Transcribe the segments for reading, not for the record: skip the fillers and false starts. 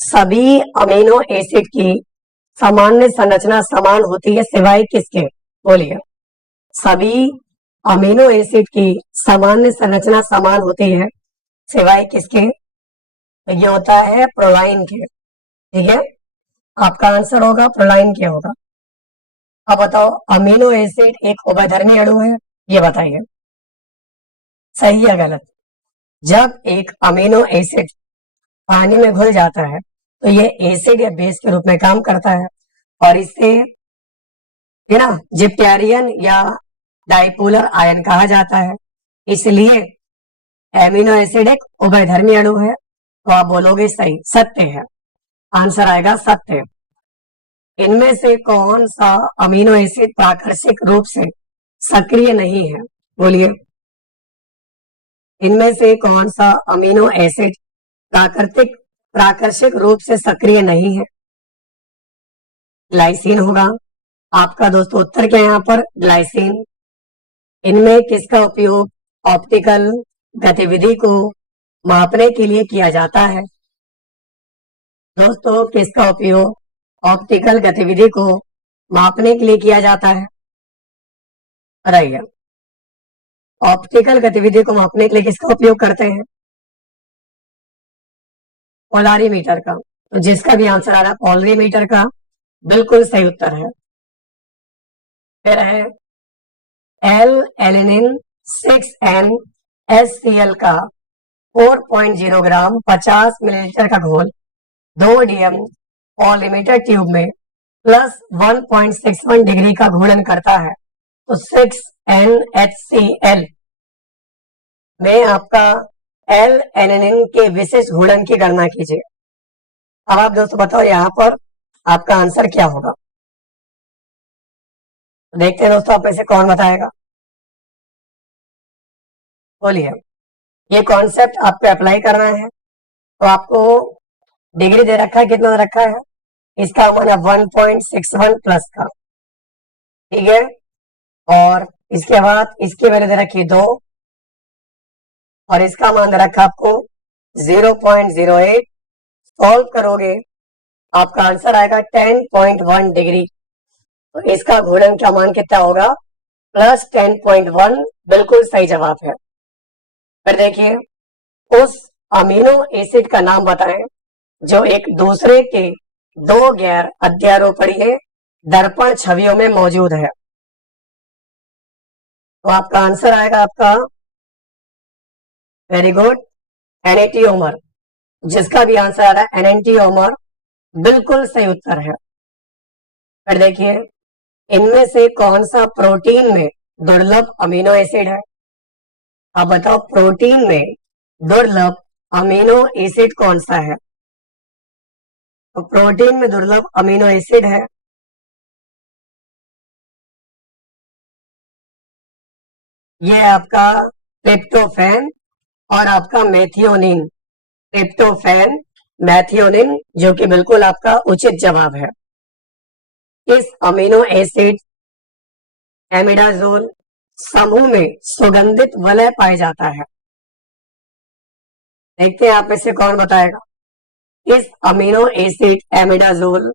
सभी amino acid की सामान्य संरचना समान होती है सिवाय किसके? बोलिए। सभी अमीनो एसिड की सामान्य संरचना समान होती है सिवाय किसके? ये होता है प्रोलाइन के। ठीक है, आपका आंसर होगा प्रोलाइन के होगा। अब बताओ, अमीनो एसिड एक उभयधर्मी अणु है, ये बताइए सही या गलत? जब एक अमीनो एसिड पानी में घुल जाता है तो ये एसिड या बेस के रूप में काम करता है और इससे है ना जिप्टेरियन या डाइपोलर आयन कहा जाता है। इसलिए एमिनो एसिड एक उभयधर्मी अणु है। तो आप बोलोगे सही, सत्य है। आंसर आएगा सत्य। इनमें से कौन सा अमीनो एसिड प्राकृतिक रूप से सक्रिय नहीं है? बोलिए। इनमें से कौन सा अमीनो एसिड प्राकृतिक रूप से सक्रिय नहीं है? ग्लाइसिन होगा आपका दोस्तों उत्तर क्या है यहाँ पर? ग्लाइसिन। इनमें किसका उपयोग ऑप्टिकल गतिविधि को मापने के लिए किया जाता है? दोस्तों किसका उपयोग ऑप्टिकल गतिविधि को मापने के लिए किया जाता है? बताइए, ऑप्टिकल गतिविधि को मापने के लिए किसका उपयोग करते हैं? पोलारीमीटर का। तो जिसका भी आंसर आ रहा है पोलरीमीटर का, बिल्कुल सही उत्तर है। फिर है एल एलिनिन 6N HCl का 4.0 ग्राम 50 मिलीलीटर का घोल 2 DM पॉलीमीटर ट्यूब में प्लस 1.61 डिग्री का घूर्णन करता है। तो 6NHCl में आपका एल एलिनिन के विशिष्ट घूर्णन की गणना कीजिए। अब आप दोस्तों बताओ यहाँ पर आपका आंसर क्या होगा? देखते हैं दोस्तों आप में से कौन बताएगा। बोलिए। ये कॉन्सेप्ट आपको अप्लाई करना है तो आपको डिग्री दे रखा है, कितना दे रखा है? इसका मान है 1.61 प्लस का। ठीक है, और इसके बाद इसकी वैल्यू दे रखी 2 और इसका मान दे रखा आपको 0.08। सॉल्व करोगे आपका आंसर आएगा 10.1 डिग्री। तो इसका घूर्णन का मान कितना होगा? प्लस 10.1। बिल्कुल सही जवाब है। फिर देखिए, उस अमीनो एसिड का नाम बताएं जो एक दूसरे के दो गैर अध्यारोपणीय दर्पण छवियों में मौजूद है। तो आपका आंसर आएगा आपका, वेरी गुड, एनेंटियोमर। जिसका भी आंसर आ रहा है एनेंटियोमर, बिल्कुल सही उत्तर है। फिर देखिए, इनमें से कौन सा प्रोटीन में दुर्लभ अमीनो एसिड है? आप बताओ, प्रोटीन में दुर्लभ अमीनो एसिड कौन सा है? तो प्रोटीन में दुर्लभ अमीनो एसिड है ये आपका ट्रिप्टोफैन और आपका मेथियोनिन। ट्रिप्टोफैन, मेथियोनिन, जो कि बिल्कुल आपका उचित जवाब है। इस अमीनो एसिड एमिडाजोल समूह में सुगंधित वलय पाया जाता है। देखते हैं आप में से कौन बताएगा। इस अमीनो एसिड एमिडाजोल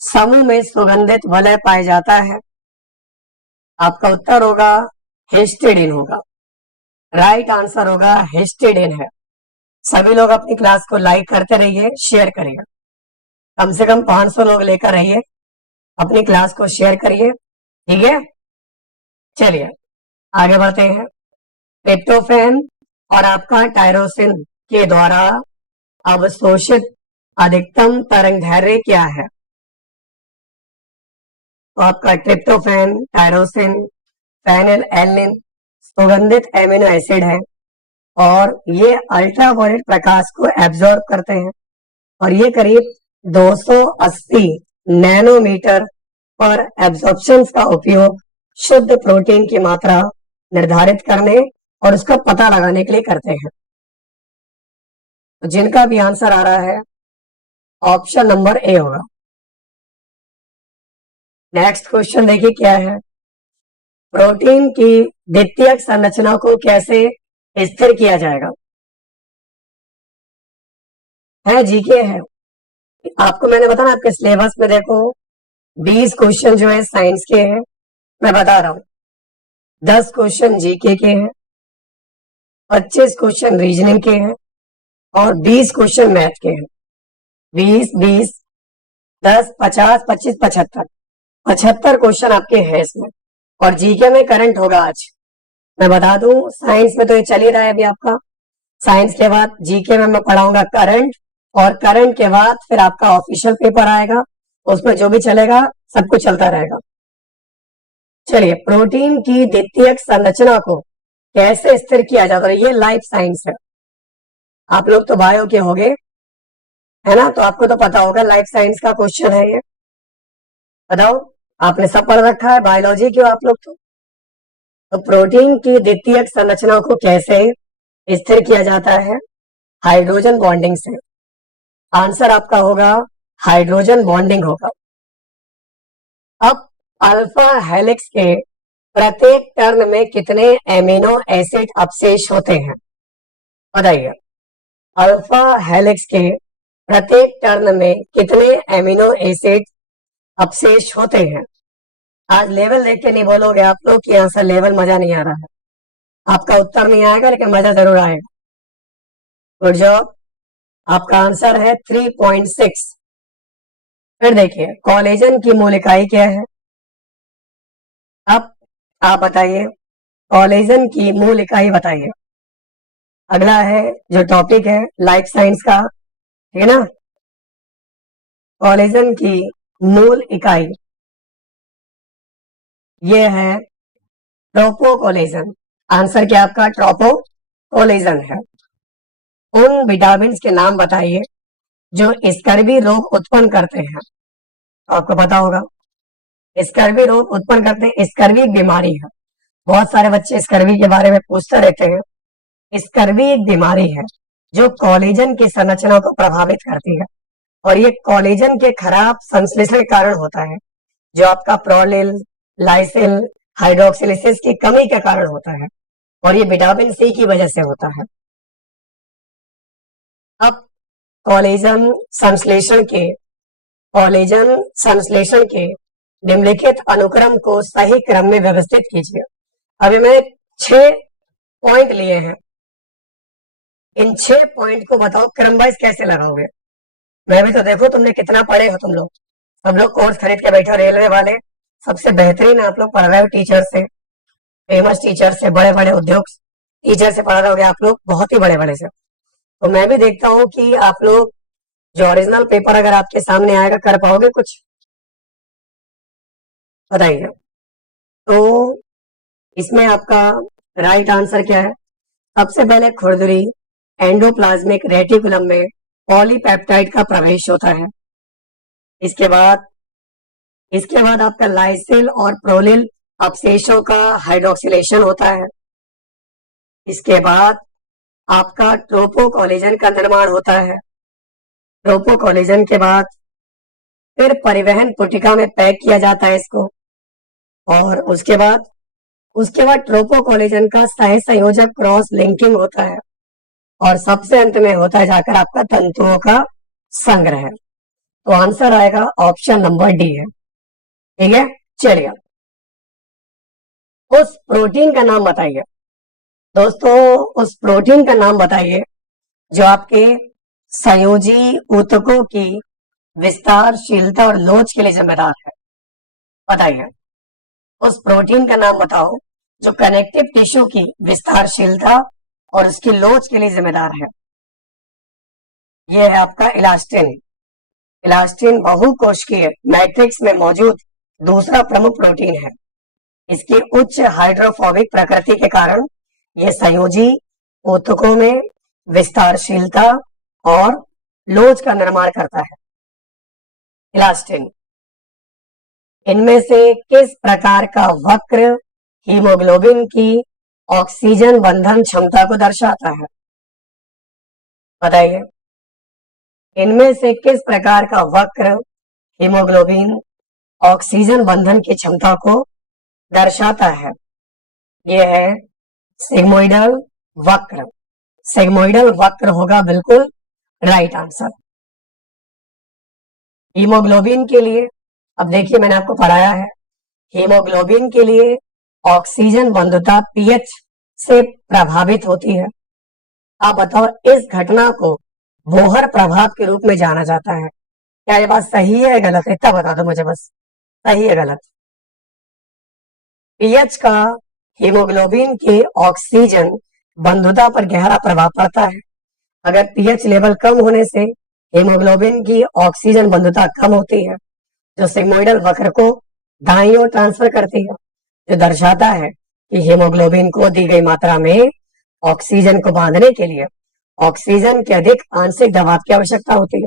समूह में सुगंधित वलय पाया जाता है। आपका उत्तर होगा हिस्टिडीन होगा। राइट आंसर होगा हिस्टिडीन है। सभी लोग अपनी क्लास को लाइक करते रहिए, शेयर करिए। कम से कम 500 लोग लेकर रहिए, अपनी क्लास को शेयर करिए। ठीक है, चलिए आगे बढ़ते हैं। ट्रिप्टोफैन और आपका टायरोसिन के द्वारा अवशोषित अधिकतम तरंगदैर्घ्य क्या है? तो आपका ट्रिप्टोफैन, टायरोसिन, फेनिलएलनिन सुगंधित एमिनो एसिड है और ये अल्ट्रावायलेट प्रकाश को एब्जॉर्ब करते हैं और ये करीब 280 नैनोमीटर पर एब्जॉर्प्शन का उपयोग शुद्ध प्रोटीन की मात्रा निर्धारित करने और उसका पता लगाने के लिए करते हैं। तो जिनका भी आंसर आ रहा है ऑप्शन नंबर ए होगा। नेक्स्ट क्वेश्चन देखिए क्या है। प्रोटीन की द्वितीयक संरचना को कैसे स्थिर किया जाएगा? है जीके है। आपको मैंने बताया आपके सिलेबस में देखो 20 क्वेश्चन जो है साइंस के हैं, मैं बता रहा हूँ। 10 क्वेश्चन जीके के हैं, 25 क्वेश्चन रीजनिंग के हैं और 20 क्वेश्चन मैथ के हैं। 20, 20, 10, 50, 25, 75, 75 क्वेश्चन आपके हैं इसमें। और जीके में करंट होगा आज। मैं बता दूं, साइंस में तो ये चल ही रहा है अभी आपका। साइंस के बाद जीके में मैं पढ़ाऊंगा करंट, और करंट के बाद फिर आपका ऑफिशियल पेपर आएगा, उसमें जो भी चलेगा सब कुछ चलता रहेगा। चलिए, प्रोटीन की द्वितीयक संरचना को कैसे स्थिर किया जाता है, ये लाइफ साइंस है। आप लोग तो बायो के होंगे, है ना, तो आपको तो पता होगा लाइफ साइंस का क्वेश्चन है ये। बताओ, आपने सब पढ़ रखा है, बायोलॉजी के हो आप लोग तो प्रोटीन की द्वितीयक संरचना को कैसे स्थिर किया जाता है? हाइड्रोजन बॉन्डिंग से। आंसर आपका होगा हाइड्रोजन बॉन्डिंग होगा। अब अल्फा हेलिक्स के प्रत्येक टर्न में कितने एमिनो एसिड अवशेष होते हैं? बताइए, अल्फा हेलिक्स के प्रत्येक टर्न में कितने एमिनो एसिड अवशेष होते हैं? आज लेवल देख के नहीं बोलोगे आप लोग कि आंसर लेवल मजा नहीं आ रहा है। आपका उत्तर नहीं आएगा लेकिन मजा जरूर आएगा। Good job. आपका आंसर है 3.6। फिर देखिए, कोलेजन की मूल इकाई क्या है? अब आप बताइए, कोलेजन की मूल इकाई बताइए। अगला है जो टॉपिक है लाइफ साइंस का, ठीक है ना। कोलेजन की मूल इकाई ये है ट्रोपोकोलेजन। आंसर क्या आपका? ट्रोपोकोलेजन है। उन विटामिन के नाम बताइए जो स्कर्वी रोग उत्पन्न करते हैं। आपको पता होगा स्कर्वी रोग उत्पन्न करते हैं। स्कर्वी एक बीमारी है, बहुत सारे बच्चे स्कर्वी के बारे में पूछते रहते हैं। स्कर्वी एक बीमारी है जो कोलेजन की संरचना को प्रभावित करती है, और ये कोलेजन के खराब संश्लेषण के कारण होता है, जो आपका प्रोलिल, लाइसिल, हाइड्रोक्सिलिसिस की कमी के कारण होता है, और ये विटामिन सी की वजह से होता है। अब कोलेजन संश्लेषण के निम्नलिखित अनुक्रम को सही क्रम में व्यवस्थित कीजिए। अभी मैं 6 पॉइंट लिए हैं, इन 6 पॉइंट को बताओ क्रम वाइज कैसे लगाओगे। मैं भी तो देखो तुमने कितना पढ़े हो तुम लोग। सब लोग कोर्स खरीद के बैठे हो, रेलवे वाले सबसे बेहतरीन आप लोग पढ़ रहे हो, टीचर से, फेमस टीचर से, बड़े बड़े उद्योग टीचर से पढ़ रहे होगे आप लोग, बहुत ही बड़े बड़े से। तो मैं भी देखता हूँ कि आप लोग जो ओरिजिनल पेपर अगर आपके सामने आएगा कर पाओगे कुछ? बताइए। तो इसमें आपका राइट आंसर क्या है? सबसे पहले खुरदरी एंडोप्लाज्मिक रेटिकुलम में पॉलीपेप्टाइड का प्रवेश होता है। इसके बाद आपका लाइसिल और प्रोलिल अवशेषों का हाइड्रोक्सिलेशन होता है। इसके बाद आपका ट्रोपोकोलेजन का निर्माण होता है। ट्रोपोकोलेजन के बाद फिर परिवहन पुटिका में पैक किया जाता है इसको, और उसके बाद ट्रोपोकोलेजन का सह संयोजक क्रॉस लिंकिंग होता है, और सबसे अंत में होता है जाकर आपका तंतुओं का संग्रह। तो आंसर आएगा ऑप्शन नंबर डी है। ठीक है, चलिए उस प्रोटीन का नाम बताइए। दोस्तों, उस प्रोटीन का नाम बताइए जो आपके संयोजी ऊतकों की विस्तारशीलता और लोच के लिए जिम्मेदार है। बताइए, उस प्रोटीन का नाम बताओ जो कनेक्टिव टिश्यू की विस्तारशीलता और उसकी लोच के लिए जिम्मेदार है। यह है आपका इलास्टिन। इलास्टिन बहुकोशिकीय मैट्रिक्स में मौजूद दूसरा प्रमुख प्रोटीन है। इसकी उच्च हाइड्रोफोबिक प्रकृति के कारण यह संयोजी ऊतकों में विस्तारशीलता और लोच का निर्माण करता है। इलास्टिन इनमें से किस प्रकार का वक्र हीमोग्लोबिन की ऑक्सीजन बंधन क्षमता को दर्शाता है? बताइए, इनमें से किस प्रकार का वक्र हीमोग्लोबिन ऑक्सीजन बंधन की क्षमता को दर्शाता है? यह है सिग्मोइडल वक्र। सिग्मोइडल वक्र होगा बिल्कुल राइट आंसर। हीमोग्लोबिन के लिए, अब देखिए मैंने आपको पढ़ाया है, हीमोग्लोबिन के लिए ऑक्सीजन बंधुता पीएच से प्रभावित होती है। आप बताओ इस घटना को बोहर प्रभाव के रूप में जाना जाता है। क्या ये बात सही है या गलत है? इतना बता दो मुझे बस, सही है गलत? पीएच का हीमोग्लोबिन के ऑक्सीजन बंधुता पर गहरा प्रभाव पड़ता है। अगर पीएच लेवल कम होने से हीमोग्लोबिन की ऑक्सीजन बंधुता कम होती है, जो सिग्मोइडल वक्र को दाईं ओर ट्रांसफर करती है, जो दर्शाता है कि हीमोग्लोबिन को दी गई मात्रा में ऑक्सीजन को बांधने के लिए ऑक्सीजन के अधिक आंशिक दबाव की आवश्यकता होती है।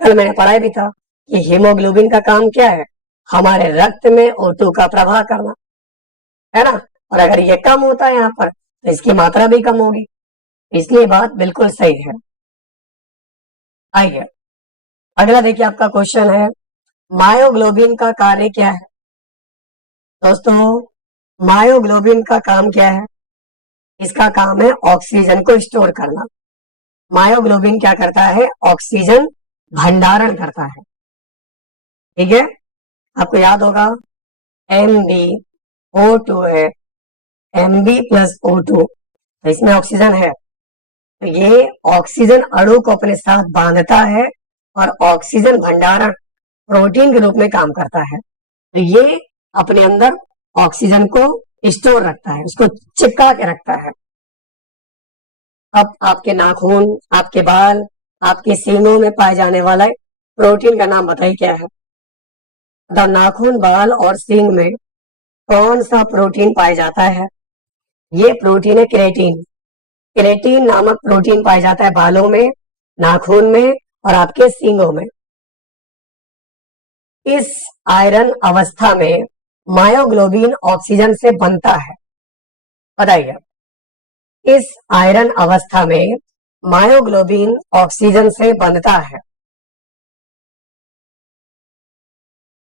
कल मैंने पढ़ाया भी था कि हीमोग्लोबिन का काम क्या है, हमारे रक्त में O2 का प्रवाह करना, है ना। और अगर ये कम होता है यहाँ पर तो इसकी मात्रा भी कम होगी, इसलिए बात बिल्कुल सही है। आइए अगला देखिए, आपका क्वेश्चन है मायोग्लोबिन का कार्य क्या है। दोस्तों मायोग्लोबिन का काम क्या है? इसका काम है ऑक्सीजन को स्टोर करना। मायोग्लोबिन क्या करता है? ऑक्सीजन भंडारण करता है, ठीक है। आपको याद होगा MbO2 है, Mb प्लस O2, तो इसमें ऑक्सीजन है, तो ये ऑक्सीजन अणु को अपने साथ बांधता है और ऑक्सीजन भंडारण प्रोटीन के रूप में काम करता है। तो ये अपने अंदर ऑक्सीजन को स्टोर रखता है, उसको चिपका के रखता है। अब आपके नाखून, आपके बाल, आपके सींगों में पाए जाने वाला प्रोटीन का नाम बताइए क्या है? तो नाखून, बाल और सींग में कौन सा प्रोटीन पाया जाता है? ये प्रोटीन है केराटिन। केराटिन नामक प्रोटीन पाया जाता है बालों में, नाखून में और आपके सींगों में। इस आयरन अवस्था में मायोग्लोबिन ऑक्सीजन से बनता है। बताइए, इस आयरन अवस्था में मायोग्लोबिन ऑक्सीजन से बनता है।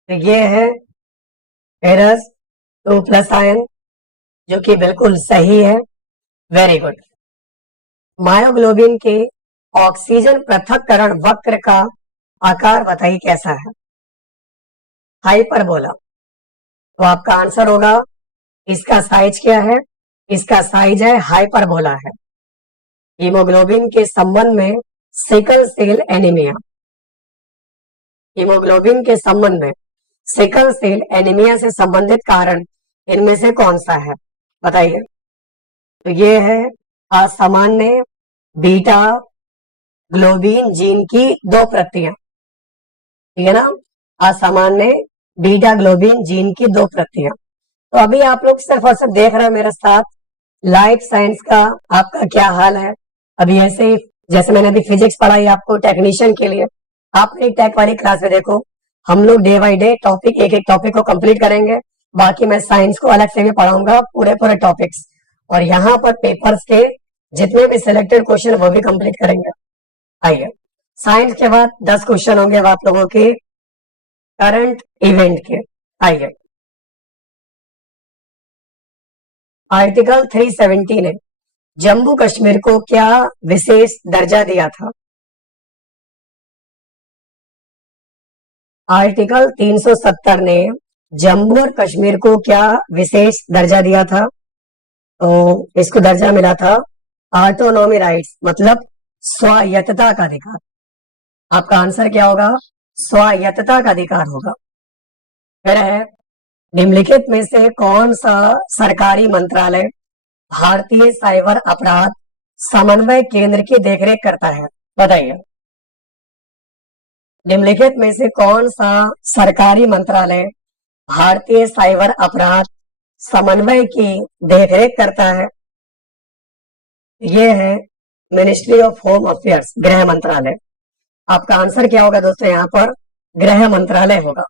तो ये है फेरस 2+ आयन, जो कि बिल्कुल सही है। Very good. मायोग्लोबिन के ऑक्सीजन पृथक्करण वक्र का आकार बताइए कैसा है? हाइपरबोला। तो आपका आंसर होगा, इसका साइज क्या है? इसका साइज है हाइपरबोला है। हीमोग्लोबिन के संबंध में सिकल सेल एनीमिया, हीमोग्लोबिन के संबंध में सिकल सेल एनीमिया से संबंधित कारण इनमें से कौन सा है? बताइए। तो ये है असामान्य बीटा ग्लोबिन जीन की 2 प्रतियां, ठीक है ना। असामान्य बीटा ग्लोबिन जीन की 2 प्रतियां। तो अभी आप लोग सिर्फ और सिर्फ देख रहे हो मेरे साथ लाइफ साइंस का आपका क्या हाल है। अभी ऐसे ही जैसे मैंने अभी फिजिक्स पढ़ाई आपको टेक्नीशियन के लिए, आप एक टेक वाली क्लास में देखो, हम लोग डे बाय डे टॉपिक, एक एक टॉपिक को कंप्लीट करेंगे। बाकी मैं साइंस को अलग से भी पढ़ाऊंगा, पूरे पूरे टॉपिक्स, और यहाँ पर पेपर्स के जितने भी सिलेक्टेड क्वेश्चन वो भी कंप्लीट करेंगे। आइए, साइंस के बाद 10 क्वेश्चन होंगे आप लोगों के करंट इवेंट के। आइए, आर्टिकल 370 ने जम्मू कश्मीर को क्या विशेष दर्जा दिया था? आर्टिकल 370 ने जम्मू और कश्मीर को क्या विशेष दर्जा दिया था? तो इसको दर्जा मिला था ऑटोनॉमी राइट्स, मतलब स्वायत्तता का अधिकार। आपका आंसर क्या होगा? स्वायत्तता का अधिकार होगा। फिर है, निम्नलिखित में से कौन सा सरकारी मंत्रालय भारतीय साइबर अपराध समन्वय केंद्र की देखरेख करता है? बताइए। निम्नलिखित में से कौन सा सरकारी मंत्रालय भारतीय साइबर अपराध समन्वय की देखरेख करता है? ये है मिनिस्ट्री ऑफ होम अफेयर्स, गृह मंत्रालय। आपका आंसर क्या होगा दोस्तों? यहाँ पर गृह मंत्रालय होगा।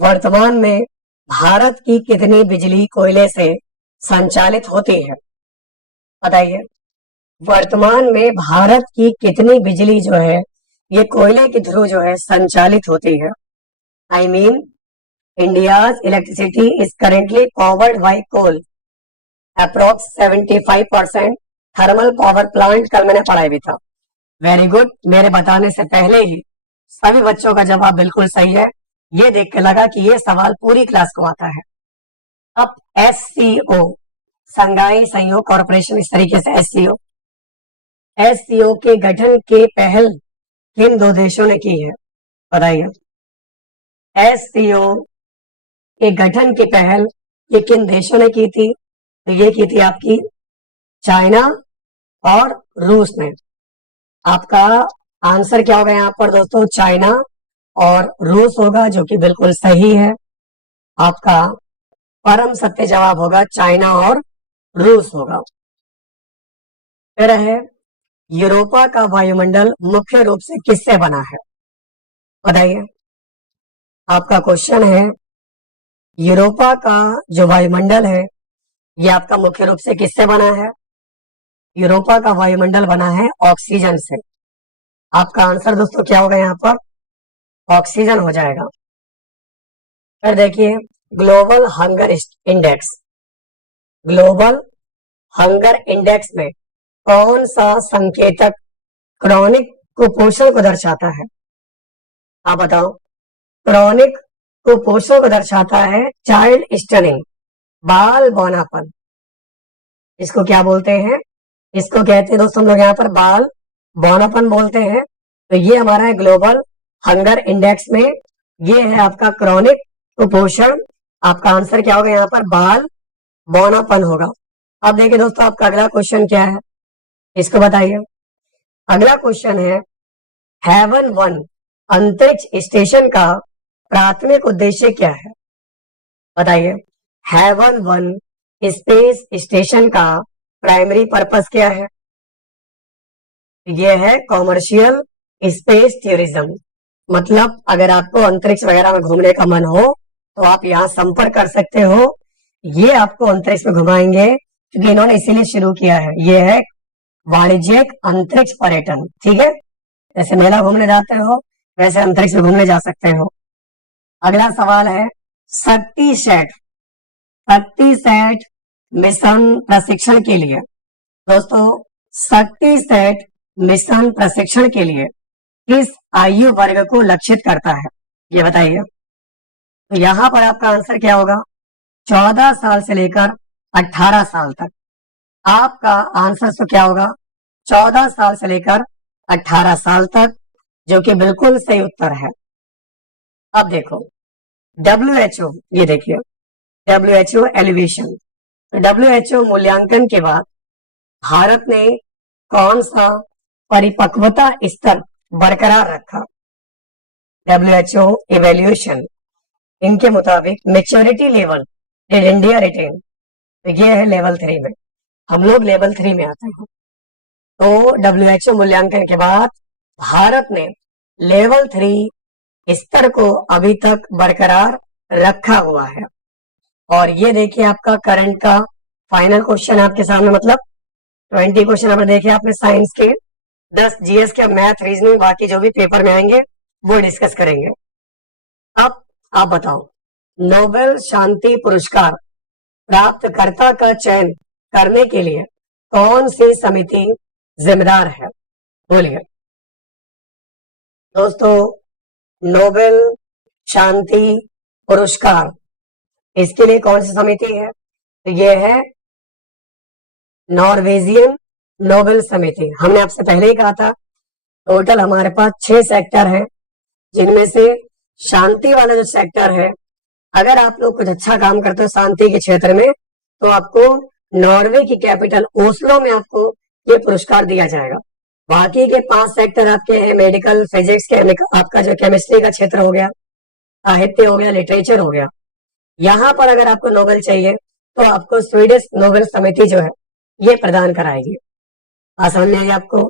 वर्तमान में भारत की कितनी बिजली कोयले से संचालित होती है? बताइए। वर्तमान में भारत की कितनी बिजली जो है ये कोयले के थ्रू जो है संचालित होती है? I mean India's electricity is currently powered by coal, approx 75% thermal power plant. कल मैंने पढ़ाया भी था। वेरी गुड, मेरे बताने से पहले ही सभी बच्चों का जवाब बिल्कुल सही है। ये देख के लगा कि ये सवाल पूरी क्लास को आता है। अब SCO, संघाई सहयोग कॉरपोरेशन, इस तरीके से SCO के गठन के पहल किन दो देशों ने की है? बताइए। SCO के गठन की पहल ये किन देशों ने की थी? तो ये की थी आपकी चाइना और रूस ने। आपका आंसर क्या होगा यहाँ पर दोस्तों? चाइना और रूस होगा, जो कि बिल्कुल सही है। आपका परम सत्य जवाब होगा चाइना और रूस होगा। फिर है, यूरोपा का वायुमंडल मुख्य रूप से किससे बना है? बताइए। आपका क्वेश्चन है, यूरोपा का जो वायुमंडल है ये आपका मुख्य रूप से किससे बना है? यूरोपा का वायुमंडल बना है ऑक्सीजन से। आपका आंसर दोस्तों क्या होगा यहाँ पर? ऑक्सीजन हो जाएगा। फिर देखिए, global hunger index, global hunger index में कौन सा संकेतक क्रॉनिक कुपोषण को दर्शाता है? आप बताओ। क्रॉनिक कुपोषण को दर्शाता है चाइल्ड स्टनिंग, बाल बौनापन। इसको क्या बोलते हैं? इसको कहते हैं दोस्तों हम लोग यहाँ पर बाल बौनापन बोलते हैं। तो ये हमारा है ग्लोबल हंगर इंडेक्स में, ये है आपका क्रॉनिक कुपोषण। आपका आंसर क्या होगा यहाँ पर? बाल बौनापन होगा। अब देखिए दोस्तों, आपका अगला क्वेश्चन क्या है, इसको बताइए। अगला क्वेश्चन है, हेवन 1 अंतरिक्ष स्टेशन का प्राथमिक उद्देश्य क्या है? बताइए। हेवन 1 स्पेस स्टेशन का प्राइमरी पर्पस क्या है? यह है कॉमर्शियल स्पेस टूरिज्म। मतलब अगर आपको अंतरिक्ष वगैरह में घूमने का मन हो तो आप यहाँ संपर्क कर सकते हो। ये आपको अंतरिक्ष में घुमाएंगे, क्योंकि इन्होंने इसीलिए शुरू किया है। ये है वाणिज्यिक अंतरिक्ष पर्यटन। ठीक है, जैसे मेला घूमने जाते हो वैसे अंतरिक्ष में घूमने जा सकते हो। अगला सवाल है, शक्ति सैट मिशन प्रशिक्षण के लिए, दोस्तों शक्ति सैट मिशन प्रशिक्षण के लिए किस आयु वर्ग को लक्षित करता है? ये बताइए। तो यहां पर आपका आंसर क्या होगा? 14 साल से लेकर 18 साल तक। आपका आंसर तो क्या होगा? 14 साल से लेकर 18 साल तक, जो कि बिल्कुल सही उत्तर है। अब देखो, WHO, ये देखिए WHO एलिवेशन। WHO मूल्यांकन के बाद भारत ने कौन सा परिपक्वता स्तर बरकरार रखा? WHO इवेल्युएशन, इनके मुताबिक maturity level did India retain? तो ये है लेवल 3 में, हम लोग लेवल 3 में आते हैं। तो WHO मूल्यांकन के बाद भारत ने लेवल 3 स्तर को अभी तक बरकरार रखा हुआ है। और ये देखिए आपका करंट का फाइनल क्वेश्चन आपके सामने, मतलब 20 क्वेश्चन आपने देखे आपने साइंस के, 10 GS के, मैथ, रीजनिंग, बाकी जो भी पेपर में आएंगे वो डिस्कस करेंगे। अब आप बताओ, नोबेल शांति पुरस्कार प्राप्तकर्ता का चयन करने के लिए कौन सी समिति जिम्मेदार है? बोलिए। दोस्तों, नोबेल शांति पुरस्कार, इसके लिए कौन सी समिति है? तो ये है नॉर्वेजियन नोबेल समिति। हमने आपसे पहले ही कहा था, टोटल हमारे पास 6 सेक्टर हैं, जिनमें से शांति वाला जो सेक्टर है, अगर आप लोग कुछ अच्छा काम करते हो शांति के क्षेत्र में, तो आपको नॉर्वे की कैपिटल ओस्लो में आपको ये पुरस्कार दिया जाएगा। बाकी के 5 सेक्टर आपके हैं, मेडिकल, फिजिक्स, आपका जो केमिस्ट्री का क्षेत्र हो गया, साहित्य हो गया, लिटरेचर हो गया। यहाँ पर अगर आपको नोबेल चाहिए तो आपको स्वीडिश नोबेल समिति जो है ये प्रदान कराएगी। समझ में आई आपको?